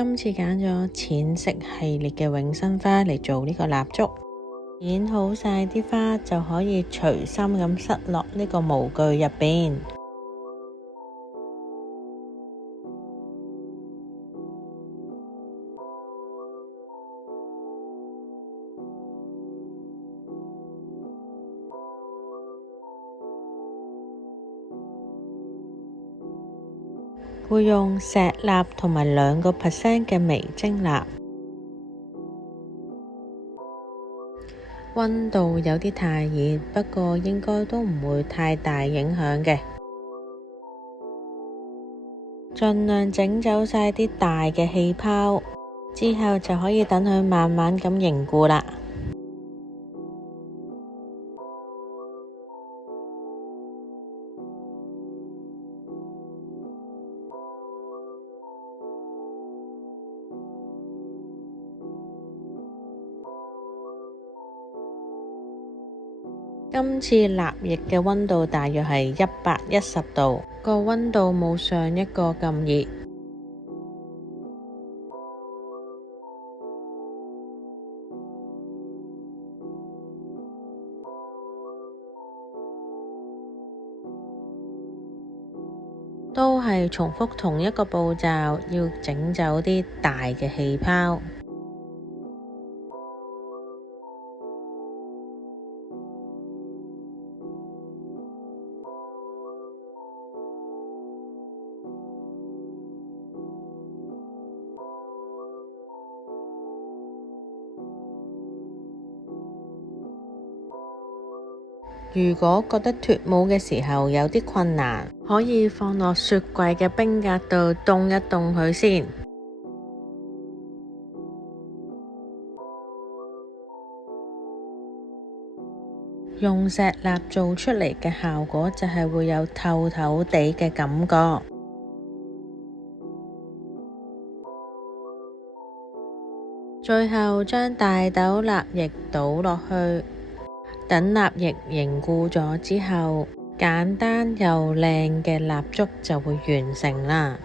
今次揀咗淺色系列嘅永生花嚟做呢個蠟燭，剪好晒啲花就可以隨心咁塞落呢個模具入邊。會用石蠟同埋2% 嘅微晶蠟，溫度有啲太熱，不過應該都唔會太大影響嘅。盡量整走晒啲大嘅氣泡，之後就可以等佢慢慢咁凝固啦。今次蠟液嘅溫度大約係110度，個溫度冇上一個咁熱。都係重複同一個步驟，要整走啲大嘅氣泡。如果覺得脫模嘅時候有啲困難，可以放落雪櫃嘅冰格度凍一凍佢先。用石蠟做出嚟嘅效果就係會有透透地嘅感覺。最後將大豆蠟液倒落去。等蠟液凝固咗之後，簡單又靚嘅蠟燭就會完成啦。